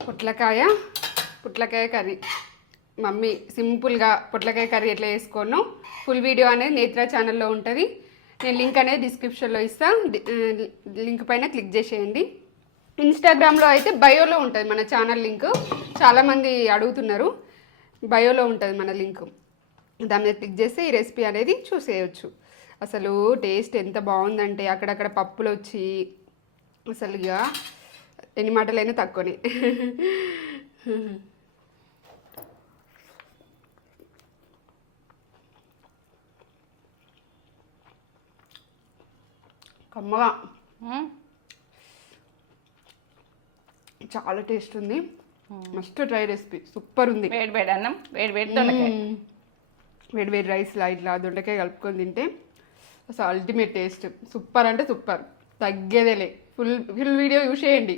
పుట్లకాయ curry. Mummy సింపుల్గా పొట్లకాయ curry ఎట్లా చేసుకోను ఫుల్ వీడియో అనేది నేత్ర ఛానల్లో ఉంటుంది. నేను లింక్ అనేది డిస్క్రిప్షన్లో ఇస్తాను. లింక్ పైన క్లిక్ చేసేయండి. ఇన్స్టాగ్రామ్లో అయితే బయోలో ఉంటుంది మన ఛానల్ లింక్. చాలామంది అడుగుతున్నారు, బయోలో ఉంటుంది మన లింక్. దాని మీద క్లిక్ చేస్తే ఈ రెసిపీ అనేది చూసేయచ్చు. అసలు టేస్ట్ ఎంత బాగుందంటే అక్కడక్కడ పప్పులు వచ్చి అసలు ఇక ఎన్ని మాటలైనా తక్కువనే. కమ్మగా చాలా టేస్ట్ ఉంది. మస్ట్ ట్రై రెసిపీ, సూపర్ ఉంది. వేడి వేడి అన్నం, వేడి వేడి దొండకాయ, వేడి వేడి రైస్లా ఇట్లా దొండకాయ కలుపుకొని తింటే అసలు అల్టిమేట్ టేస్ట్. సూపర్ అంటే సూపర్, తగ్గేదేలే. ఫుల్ వీడియో యూస్ చేయండి.